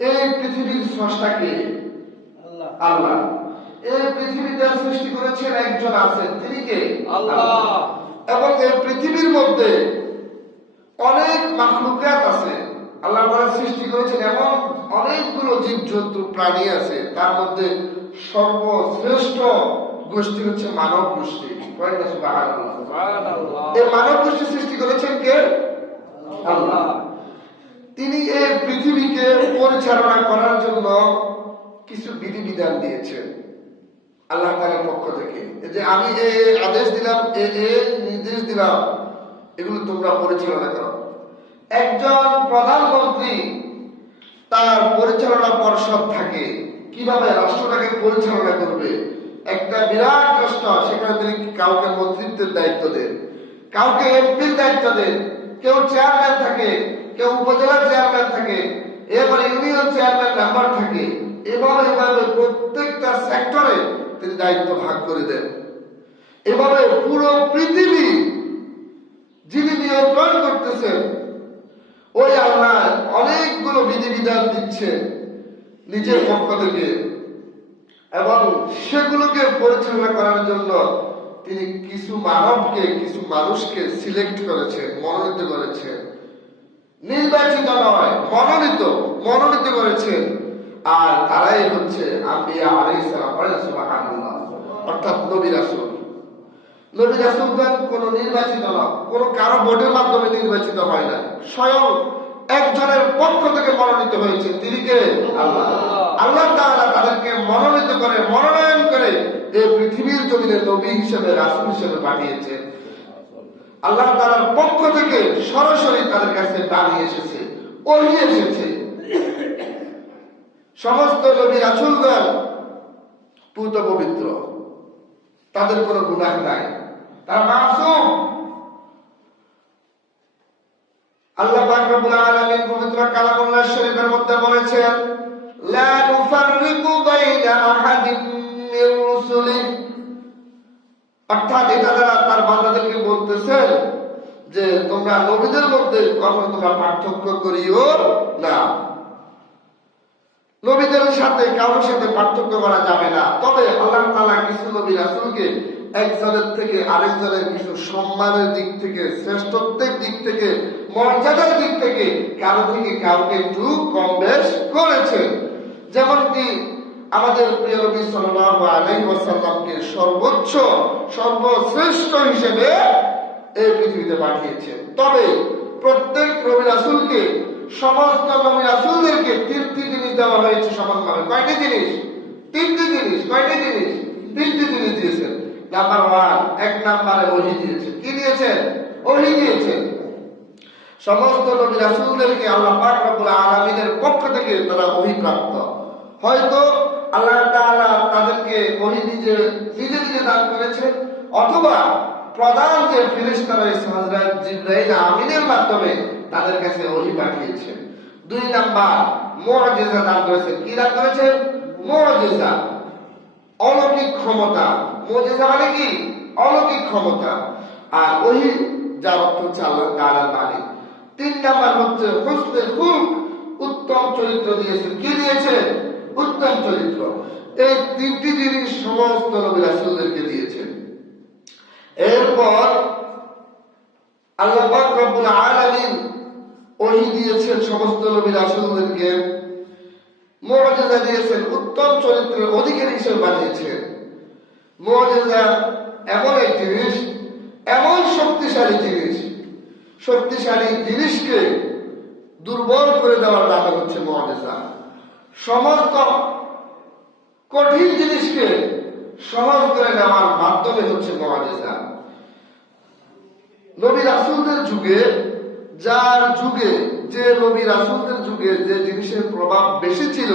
এই পৃথিবীর স্রষ্টাকে আল্লাহ। এই পৃথিবীতে সৃষ্টি করেছেন একজন আছেন, তিনি কে? আল্লাহ। এবং এই পৃথিবীর মধ্যে অনেক মাখলুকাত আছে, আল্লাহ তাআলা সৃষ্টি করেছেন, এমন অনেকগুলো জীবজন্তু প্রাণী আছে, তার মধ্যে সর্বশ্রেষ্ঠ গোষ্ঠী হচ্ছে মানব গোষ্ঠী। এই মানব গোষ্ঠী সৃষ্টি করেছেন কে? আল্লাহ। তিনি এই পৃথিবীকে পরিচালনা করার জন্য কিছু বিধিবিধান দিয়েছেন আল্লাহ তাআলার পক্ষ থেকে, যে আমি এই আদেশ দিলাম, এই নির্দেশ দিলাম, এগুলো তোমরা পরিচালনা করো। একজন প্রধানমন্ত্রী, তার পরিচালনা পর্ষদ থাকে, কিভাবে রাষ্ট্রটাকে পরিচালনা করবে। একটা বিরাট রাষ্ট্র, সেখানে তিনি কাউকে মন্ত্রিত্বের দায়িত্ব দেন, কাউকে এমপির দায়িত্ব দেন, কেউ চেয়ারম্যান থাকে, কেউ উপজেলার চেয়ারম্যান থাকে, এবার ইউনিয়ন চেয়ারম্যান মেম্বার থাকে। এভাবে প্রত্যেকটা সেক্টরে তিনি দায়িত্ব ভাগ করে দেন। এভাবে পুরো পৃথিবী যিনি নিয়ন্ত্রণ করতেছেন, ওই আল্লাহ অনেকগুলো বিধিবিধান দিচ্ছে নিজের পক্ষ থেকে, এবং সেগুলোকে পরিচালনা করার জন্য তিনি কিছু মানবকে, কিছু মানুষকে সিলেক্ট করেছেন, মনোনীত করেছেন। নির্বাচিত নয়, মনোনীত করেছেন। আর তারাই হচ্ছে আম্বিয়া আলাইহিস সালাম, সুবহানাল্লাহ, অর্থাৎ নবী রাসূল। নবী রাসূলগণ কোন নির্বাচিত না, কোন কারো ভোটের মাধ্যমে নির্বাচিত হয় না, স্বয়ং একজনের পক্ষ থেকে মনোনীত হয়েছে, তিনি কে? আল্লাহ। আল্লাহ তাআলা তাদেরকে মনোনীত করে, মনোনয়ন করে এই পৃথিবীর জমিনে নবী হিসেবে, রাসূল হিসেবে পাঠিয়েছেন। আল্লাহ তাআলার পক্ষ থেকে সরাসরি তাদের কাছে বাণী এসেছে, ওহী এসেছে। সমস্ত নবী রাসূলগণ পূত পবিত্র, তাদের কোনো গুনাহ নাই, তারা মাসুম। আল্লাহ পাক রব্বুল আলামিন পবিত্র কালামুল্লাহ শরীফের মধ্যে বলেছেন, লা নুফাররিকু বাইনা আহাদিন মির রুসুলি। অর্থাৎ এটা দ্বারা তার বান্দাদেরকে বলতেছেন যে তোমরা নবীদের মধ্যে কখনো তোমরা পার্থক্য করিও না, নবীদের সাথে কারোর সাথে পার্থক্য করা যাবে না। তবে আল্লাহ তাআলা কিছু নবী রাসূলকে একজনের থেকে আরেকজনের কিছু সম্মানের দিক থেকে, শ্রেষ্ঠত্বের দিক থেকে, মর্যাদার দিক থেকে কারো থেকে কাউকে একটু কম বেশ করেছে। যেমন কি আমাদের প্রিয় নবী সাল্লাল্লাহু আলাইহি ওয়াসাল্লামকে সর্বোচ্চ, সর্বশ্রেষ্ঠ হিসেবে এই পৃথিবীতে পাঠিয়েছেন। তবে প্রত্যেক নবী রাসূলকে, সমস্ত নবী রাসূলদেরকে তিনটি জিনিস দেওয়া হয়েছে সমানভাবে। কয়টি জিনিস? তিনটি জিনিস। কয়টি জিনিস? তিনটি জিনিস দিয়েছেন। নাম্বার 1, এক নম্বরে ওহী দিয়েছেন। কি দিয়েছেন? ওহী দিয়েছেন। সমস্ত নবী রাসূলদেরকে আল্লাহ পাক রব্বুল আলামিনের পক্ষ থেকে তারা ওহী প্রাপ্ত। হয়তো আল্লাহ তাআলা তাদেরকে ওহী নিজে দান করেছেন, অথবা প্রধান যে ফেরেশতা রয়েছে হযরত জিবরাইল আমিনের মাধ্যমে তাদের কাছে ওহী পাঠিয়েছেন। 2 নাম্বার, মুআজিজা দান করেছেন। কি দান করেছেন? মুআজিজা, অলৌকিক ক্ষমতা। মুআজিজা মানে কি? অলৌকিক ক্ষমতা। আর ওহী যার অর্থ হচ্ছে আল্লাহ তাআলার বাণী। 3 নাম্বার হচ্ছে হুসনে খুলক, উত্তম চরিত্র দিয়েছেন। কি দিয়েছেন? উত্তম চরিত্র। এই তিনটি জিনিস সমস্ত নবী রাসূলদেরকে দিয়েছেন। এরপর আল্লাহ পাক রব্বুল আলামিন ওহী দিয়েছেন সমস্ত নবী রাসূলদেরকে, মুআজিজা দিয়েছেন, উত্তম চরিত্রের অধিকারী হিসেবে বানিয়েছেন। মুআজিজা এমন এক জিনিস, এমন শক্তিশালী জিনিস, শক্তিশালী জিনিসকে দুর্বল করে দেওয়ার নাম হচ্ছে মুআজিজা। সমস্ত কঠিন জিনিসকে সহজ করে নেওয়ার মাধ্যমে হচ্ছে মুআজিজা। নবী রাসূলদের যুগে, যার যুগে, যে নবী রাসূলদের যুগে যে জিনিসের প্রভাব বেশি ছিল,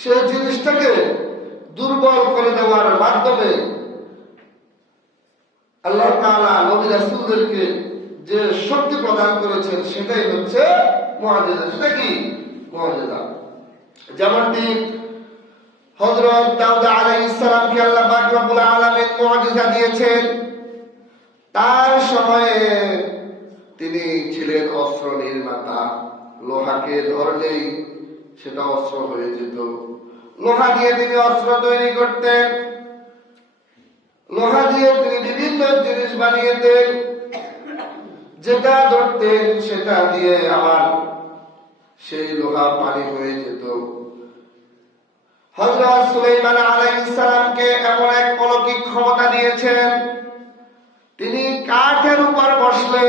সে জিনিসটাকে দুর্বল করে দেওয়ার মাধ্যমে আল্লাহ তাআলা নবী রাসূলদেরকে যে শক্তি প্রদান করেছেন, সেটাই হচ্ছে মুআজিজা। সেটা কি? মুআজিজা। যেমনটি হযরত দাউদ আলাইহিস সালামকে আল্লাহ পাক রব্বুল আলামিন মুআজিজা দিয়েছেন। তার সময়ে তিনি ছিলেন অস্ত্র নির্মাতা, লোহাকে ধরলেই সেটা অস্ত্র হয়ে যেত। লোহা দিয়ে তিনি অস্ত্র তৈরি করতেন, লোহা দিয়ে তিনি বিভিন্ন জিনিস বানিয়েতেন, যেটা ধরতেন সেটা দিয়ে আবার সেই লোহা পানি হয়ে যেত। হযরত সুলাইমান আলাইহিস সালামকে এমন এক অলৌকিক ক্ষমতা দিয়েছেন, তিনি কাঠের উপর বসলে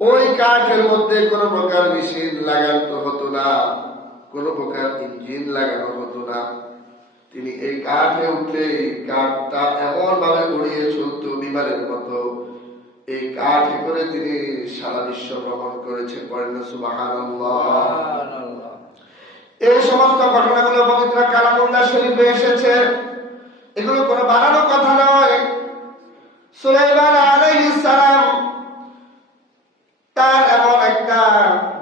ওই কাঠের মধ্যে কোনো প্রকার মেশিন লাগানো হতো না, কোনো প্রকার ইঞ্জিন লাগানো হতো না। তিনি এই কাঠে উঠলে কাঠটা এমন ভাবে উড়িয়ে চলত বিমানের মতো। এই কাঠে করে তিনি সারা বিশ্ব ভ্রমণ করেছেন। পড়েন সুবহানাল্লাহ। এই সমস্ত ঘটনাগুলো পবিত্র কালামুল্লাহ শরীফে এসেছে, এগুলো কোনো বানানো কথা নয়। সুলাইমান আলাইহিস সালাম তার এমন একটা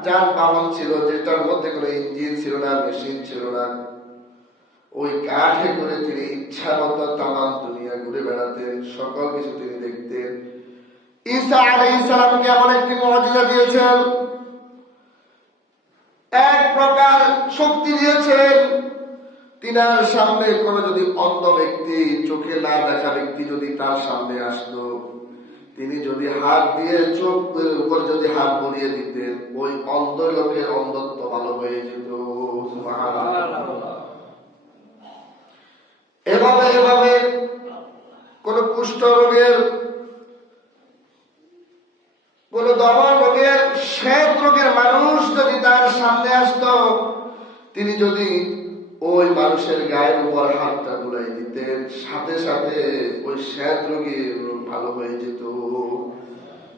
যানবাহন ছিল যেটার মধ্যে কোনো ইঞ্জিন ছিল না, মেশিন ছিল না। ওই কাঠে করে তিনি ইচ্ছা মতো তামাম দুনিয়া ঘুরে বেড়াতেন, সকল কিছু তিনি দেখতেন। ঈসা আলাইহিস সালামকে এমন একটি মুআজিজা দিয়েছেন, এক প্রকার শক্তি দিয়েছেন, তিনার সামনে কোনো যদি অন্ধ ব্যক্তি, চোখে না দেখা ব্যক্তি যদি তার সামনে আসতো, তিনি যদি হাত দিয়ে চোখের উপর যদি হাত বুলিয়ে দিতেন, ওই অন্ধ লোকের অন্ধত্ব ভালো হয়ে যেত। এভাবে এভাবে কোন কুষ্ঠ রোগের, কোন দমন রোগের, শ্বেত রোগের মানুষ যদি তার সামনে আসতো, তিনি যদি ওই মানুষের গায়ের উপর হাতটা বুলাই দিতেন, সাথে সাথে ওই শ্বেত রোগী ভালো হয়ে যেত।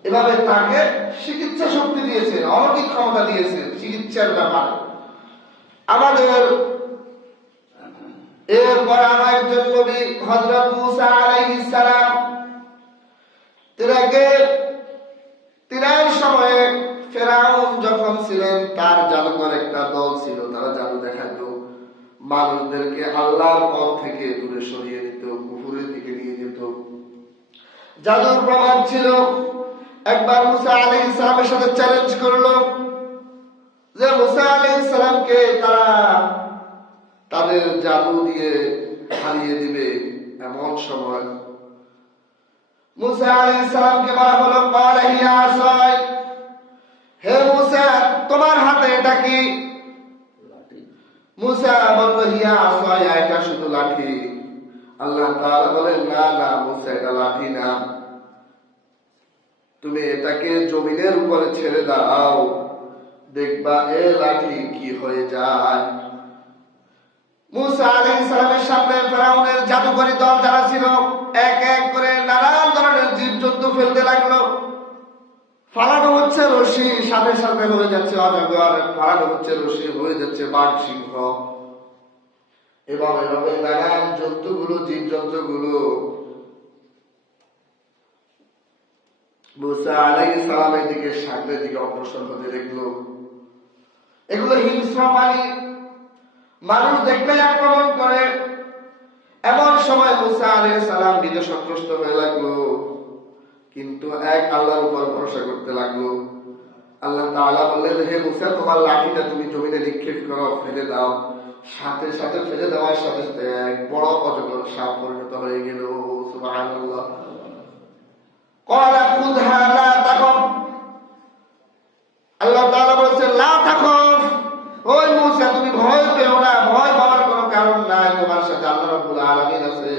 এভাবে তাকে চিকিৎসা শক্তি দিয়েছেন, অলৌকিক ক্ষমতা দিয়েছেন চিকিৎসার ব্যাপারে। আমাদের এরপর আমার একজন নবী হযরত মুসা আলাইহিস সালাম, তিনার সময়ে ফেরাউন যখন ছিলেন, তার জাদুকর একটা দল ছিল, তারা জাদু দেখাতো, মানুষদেরকে আল্লাহর পথ থেকে দূরে সরিয়ে দিত, কুফুরের দিকে নিয়ে যেত। জাদুর প্রভাব ছিল। একবার মুসা আলাইহিস সালামের সাথে চ্যালেঞ্জ করলো যে মুসা আলাইহিস সালামকে তারা তাদের জাদু দিয়ে হারিয়ে দিবে। এমন সময় মুসা আলাইহিস সালামকে বলা হলো, ক্বালা হিয়া আসাই, হে মুসা তোমার হাতে এটা কি? মুসা বলল, হিয়া আসাই, এটা শুধু লাঠি। আল্লাহ তাআলা বলেন, না না মুসা, এটা লাঠি না, তুমি এটাকে জমিনের উপরে ছেড়ে দাও, দেখবা এ লাঠি কি হয়ে যায়। মুসা আলাইহিস সালামের সামনে ফেরাউনের জাদুকরী দল যারা ছিল, এক এক করে নানান ধরনের জীবজন্তু ফেলতে লাগলো। ফালানো হচ্ছে রশি, সাথে সাথে হয়ে যাচ্ছে অজগর, ফালানো হচ্ছে রশি, হয়ে যাচ্ছে বাঘ, সিংহ। এবং এভাবে নানান জন্তুগুলো, জীবজন্তুগুলো মুসা আলাইহিস সালামের দিকে, সামনের দিকে অগ্রসর হতে দেখলো। এগুলো হিংস্র প্রাণী, মানুষ দেখলে আক্রমণ করে। এমন সময় মুসা আলাইহিস সালাম নিজে সন্তুষ্ট হয়ে লাগলো, কিন্তু এক আল্লাহর উপর ভরসা করতে লাগলো। আল্লাহ তাআলা বললেন, হে মুসা তোমার লাঠিটা তুমি জমিনে নিক্ষেপ করো, ফেলে দাও। সাথে সাথে ফেলে দেওয়ার সাথে সাথে এক বড় অজগর সাপ পরিণত হয়ে গেল। সুবহানাল্লাহ। ক্বালা খুযহা লা তাখাফ, আল্লাহ তাআলা বলেছেন লা তাখাফ, ওই মুসা তুমি ভয় পেও না, ভয় পাওয়ার কোনো কারণ নাই, তোমার সাথে আল্লাহ রাব্বুল আলামিন আছে।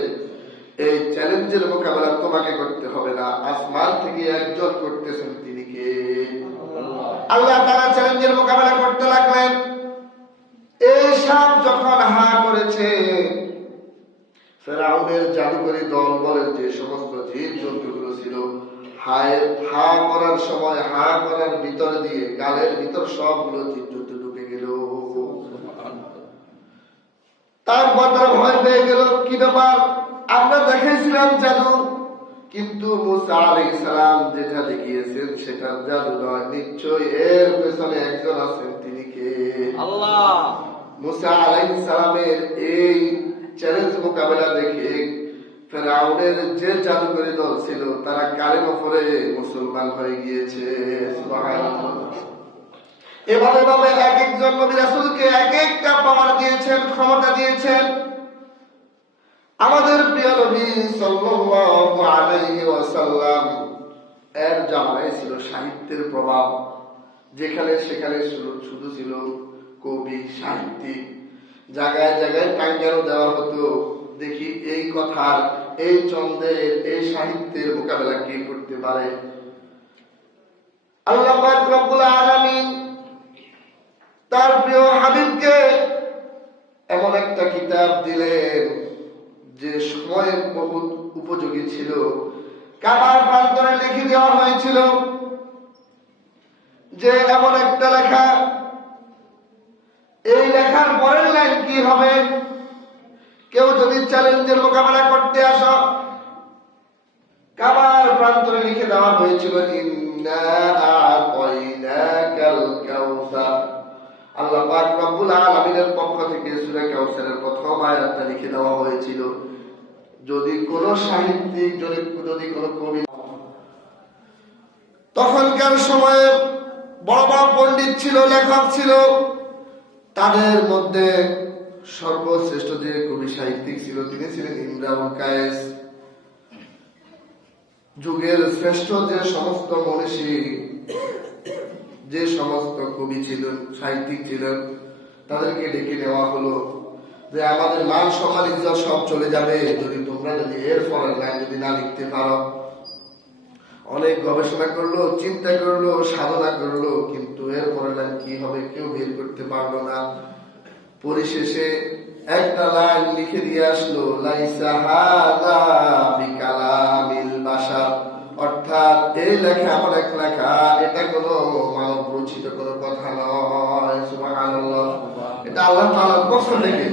এই চ্যালেঞ্জের মোকাবেলা তোমাকে করতে হবে না, আসমান থেকে একজন করতেছেন, তিনি কে? আল্লাহ তাআলা চ্যালেঞ্জের মোকাবেলা করতে লাগলেন। এই সাপ যখন হা করেছে, ফেরাউনের জাদুকরী দল বলেন যে সমস্ত জীব জন্তুগুলো ছিল, হা করার সময় হা করার ভিতর দিয়ে গালের ভিতর সবগুলো জীব জন্তু ঢুকে গেল। তারপর তারা ভয় পেয়ে গেল, কি ব্যাপার, আমরা দেখেছিলাম জাদু, কিন্তু মুসা আলাইহিস সালাম যেটা দেখিয়েছেন সেটা জাদু নয়, নিশ্চয়ই এর পেছনে একজন আছেন, তিনি কে? আল্লাহ। মুসা আলাইহিস সালামের এই চ্যালেঞ্জ মোকাবেলা দেখে ফেরাউনের যে জাদুকরী দল ছিল, তারা কালেমা পড়ে মুসলমান হয়ে গিয়েছে। সুবহানাল্লাহ। এভাবে এভাবে এক একজন নবী রাসূলকে এক একটা পাওয়ার দিয়েছেন, ক্ষমতা দিয়েছেন। আমাদের প্রিয় নবী সাল্লাল্লাহু আলাইহি ওয়াসাল্লাম এর জামানায় ছিল সাহিত্যের প্রভাব। যেখানে সেখানে শুধু ছিল কবি, সাহিত্যিক। জায়গায় জায়গায় টাঙ্গারও দেওয়া হতো, দেখি এই কথার, এই ছন্দের, এই সাহিত্যের মোকাবেলা কে করতে পারে। আল্লাহ পাক রব্বুল আলামিন তার প্রিয় হাবিবকে এমন একটা কিতাব দিলেন যে সময়ের বহুত উপযোগী ছিল। কাবার প্রান্তরে লিখে দেওয়া হয়েছিল যে এমন একটা লেখা, এই লেখার পরের লাইন কি হবে? কেউ যদি চ্যালেঞ্জের মোকাবেলা করতে আসো, কাবার প্রান্তরে লিখে দেওয়া হয়েছিল ইন্না আ'তাইনাকাল কাউসার। আল্লাহ পাক রব্বুল আলামিনের পক্ষ থেকে সূরা কাউসারের প্রথম আয়াতটা লিখে দেওয়া হয়েছিল। যদি কোন সাহিত্যিক, যদি কোন কবি, তখনকার সময়ে বড় বড় পণ্ডিত ছিল, লেখক ছিল, তাদের মধ্যে সর্বশ্রেষ্ঠ যে কবি সাহিত্যিক ছিল তিনি ছিলেন ইমরুল কায়েস। যুগের শ্রেষ্ঠ যে সমস্ত মনীষী, যে সমস্ত কবি ছিলেন, সাহিত্যিক ছিলেন, তাদেরকে ডেকে নেওয়া হলো যে আমাদের মান সম্মান ইজ্জত সব চলে যাবে তোমরা যদি এর পরের লাইন যদি না লিখতে পারো। অনেক গবেষণা করলো, চিন্তা করলো, সাধনা করলো, কিন্তু এর পরের লাইন কি হবে কেউ বের করতে পারলো না। পরিশেষে একটা লাইন লিখে দিয়ে আসলো, লাইসা হাযা বিকালামিল বাশার, অর্থাৎ এই লেখা এমন এক লেখা, এটা কোনো মানব রচিত কোনো কথা নয়। সুবহানাল্লাহ, এটা আল্লাহ তাআলার পক্ষ থেকে।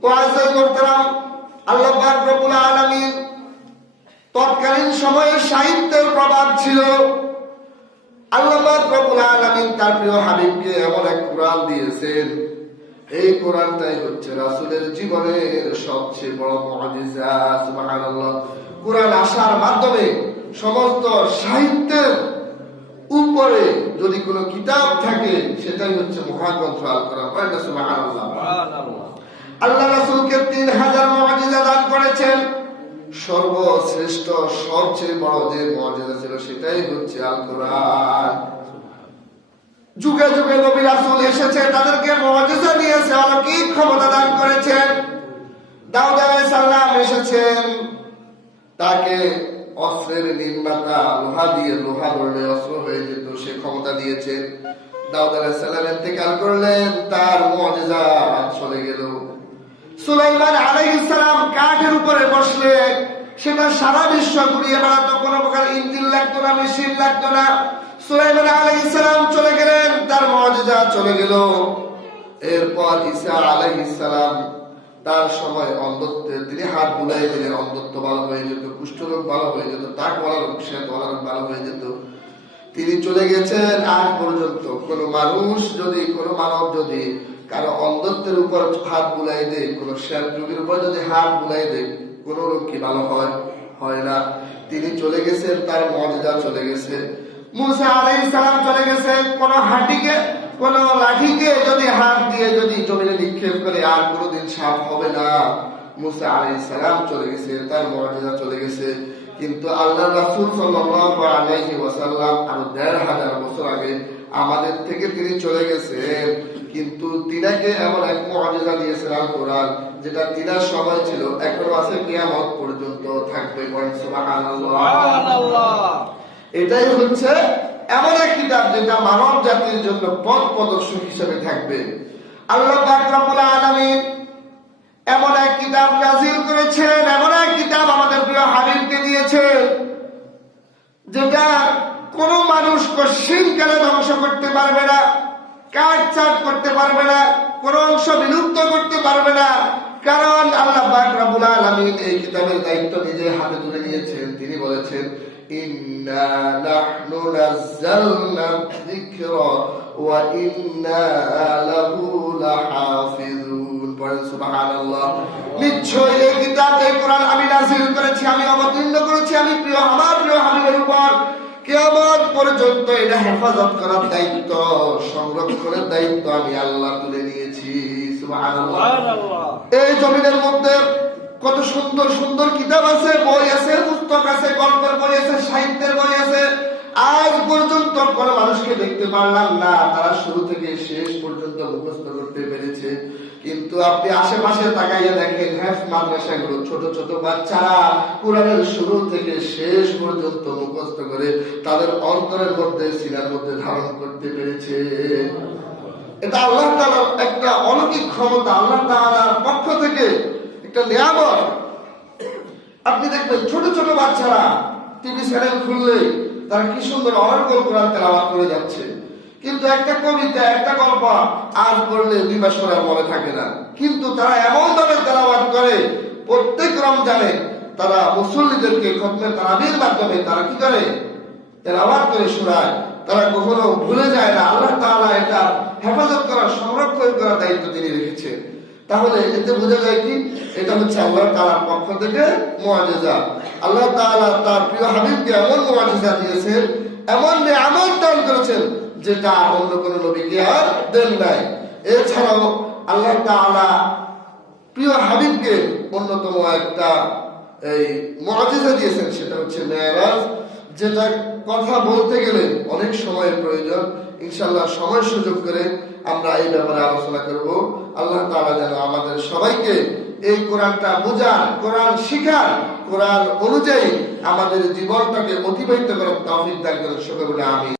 তো আজকে করতাম আল্লাহ পাক রব্বুল আলামিন তৎকালীন সময়ে সাহিত্যের প্রভাব ছিল। আল্লাহ পাক রব্বুল আলামিন তার প্রিয় হাবিবকে এমন এক কোরআন দিয়েছেন, এই কোরআনটাই হচ্ছে রাসূলের জীবনের সবচেয়ে বড় মুআজিজা। সুবহানাল্লাহ, কোরআন আসার মাধ্যমে সমস্ত সাহিত্যের উপরে যদি কোনো কিতাব থাকে সেটাই হচ্ছে মহাগ্রন্থ আল কোরআন। সুবহানাল্লাহ, আল্লাহ রাসূলকে 3000 মুআজিজা দান করেছেন। সর্বশ্রেষ্ঠ সবচেয়ে বড় যে মুআজিজা ছিল সেটাই হচ্ছে আল কোরআন। যুগে যুগে নবী রাসূল এসেছে, তাদেরকে মুআজিজা দিয়েছে, অলৌকিক ক্ষমতা দান করেছেন। দাউদ আলাইহিস সালাম এসেছেন, তাকে অস্ত্রের নির্মাতা, লোহা দিয়ে, লোহা ধরলে অস্ত্র হয়ে যেত, সে ক্ষমতা দিয়েছেন। দাউদ আলাইহিস সালাম ইন্তেকাল করলেন, তার মুআজিজা চলে গেল। সুলাইমান আলাইহিস সালাম কাঠের উপরে বসলে সেটা সারা বিশ্ব ঘুরিয়ে বেড়াতো, কোনো প্রকার ইঞ্জিন লাগতো না, মেশিন লাগতো না। সুলাইমান আলাইহিস সালাম চলে গেলেন, তার মুআজিজা চলে গেল। এরপর ঈসা আলাইহিস সালাম, তার সময় অন্ধত্বে তিনি হাত বুলাই দিলেন, অন্ধত্ব ভালো হয়ে যেত, কুষ্ঠরোগ ভালো হয়ে যেত, তাক বলা রোগ, সে বলা রোগ ভালো হয়ে যেত। তিনি চলে গেছেন। আজ পর্যন্ত কোনো মানুষ যদি, কোনো মানব যদি কারো অন্ধত্বের উপর হাত বুলাই দেয়, কোনো শেষ রোগের উপর যদি হাত বুলাই দেয়, কোন রোগ কি ভালো হয়? হয় না। তিনি চলে গেছেন, তার মুআজিজা চলে গেছে। মুসা আলাইহিস সালাম চলে গেছে, কোন হাঁটিকে, কোন লাঠিকে যদি হাত দিয়ে যদি জমিনে নিক্ষেপ করে আর কোনোদিন সাপ হবে না। মুসা আলাইহিস সালাম চলে গেছে, তার মুআজিজা চলে গেছে। কিন্তু আল্লাহর রাসূল সাল্লাল্লাহু আলাইহি ওয়াসাল্লাম আরো ১৫০০ বছর আগে আমাদের থেকে তিনি চলে গেছেন, কিন্তু তিনাকে এমন এক মুআজিজা দিয়েছেন আল কোরআন, যেটা তিনার সময় ছিল, এখনো আছে, কিয়ামত পর্যন্ত থাকবে। সুবহানাল্লাহ, এটাই হচ্ছে এমন এক কিতাব যেটা মানব জাতির জন্য পথ প্রদর্শক হিসেবে থাকবে। আল্লাহ পাক রব্বুল আলামিন এমন এক কিতাব নাযিল করেছেন, এমন এক কিতাব আমাদের প্রিয় হাবিবকে দিয়েছেন, যেটা কোন মানুষ কশিন কালে ধ্বংস করতে পারবে না, কাটছাট করতে পারবে না, কোন অংশ বিলুপ্ত করতে পারবে না। কারণ আল্লাহ পাক রব্বুল আলামিন এই কিতাবের দায়িত্ব নিজে হাতে তুলে নিয়েছেন। তিনি বলেছেন, ইন্না নাহনু নাযালনা যিকরা ওয়া ইন্না লাহু লাহাফিজুন। পড়েন সুবহানাল্লাহ। নিশ্চয়ই এই কিতাব, এই কোরআন আমি নাযিল করেছি, আমি অবতীর্ণ করেছি আমি আমার প্রিয় হাবিবের উপর। কিয়ামত পর্যন্ত এটা হেফাজত করার দায়িত্ব, সংরক্ষণের দায়িত্ব আমি আল্লাহ তুলে নিয়েছি। সুবহানাল্লাহ। এই জমিনের মধ্যে কত সুন্দর সুন্দর কিতাব আছে, বই আছে, পুস্তক আছে, গল্পের বই আছে, সাহিত্যের বই আছে। আজ পর্যন্ত কোন মানুষকে দেখতে পারলাম না তারা শুরু থেকে শেষ পর্যন্ত মুখস্থ করতে পেরেছে। কিন্তু আপনি আশেপাশে তাকাইয়া দেখেন, হ্যাঁ, মাদ্রাসাগুলো ছোট ছোট বাচ্চারা কোরআনের শুরু থেকে শেষ পর্যন্ত মুখস্থ করে তাদের অন্তরের মধ্যে, সিনার মধ্যে ধারণ করতে পেরেছে। এটা আল্লাহ তাআলার একটা অলৌকিক ক্ষমতা, আল্লাহ তাআলার পক্ষ থেকে একটা নিয়ামত। আপনি দেখবেন ছোট ছোট বাচ্চারা টিভি চ্যানেল খুললে তারা কি সুন্দর অনর্গল কোরআন তেলাওয়াত করে যাচ্ছে, কিন্তু একটা কবিতা, একটা গল্প আজ পড়লে 2 মাস পরে মনে থাকে না। কিন্তু তারা এমন ভাবে তেলাওয়াত করে, প্রত্যেক রমজানে তারা মুসল্লিদেরকে খতমে তারাবির মাধ্যমে তারা কি করে, তেলাওয়াত করে শোনায়। তারা কখনো ভুলে যায় না। আল্লাহ তাআলা এটা হেফাজত করার, সংরক্ষণ করার দায়িত্ব তিনি রেখেছেন। তাহলে এতে বোঝা যায় কি, এটা হচ্ছে আল্লাহ তাআলার পক্ষ থেকে মুআজিজা। আল্লাহ তাআলা তার প্রিয় হাবিবকে এমন মুআজিজা দিয়েছেন, এমন নিয়ামত দান করেছেন যেটা অন্য কোন নবীকে আর দেন নাই। এছাড়াও আল্লাহ তাআলা প্রিয় হাবিবকে অন্যতম একটা এই মুআজিজা দিয়েছেন, সেটা হচ্ছে মেরাজ, যেটা কথা বলতে গেলে অনেক সময়ের প্রয়োজন। ইনশাআল্লাহ সময় সুযোগ করে আমরা এই ব্যাপারে আলোচনা করব। আল্লাহ তাআলা যেন আমাদের সবাইকে এই কোরআনটা বোঝার, কোরআন শিখার, কোরআন অনুযায়ী আমাদের জীবনটাকে অতিবাহিত করার তৌফিক দান করেন। সকলে বলে আমিন।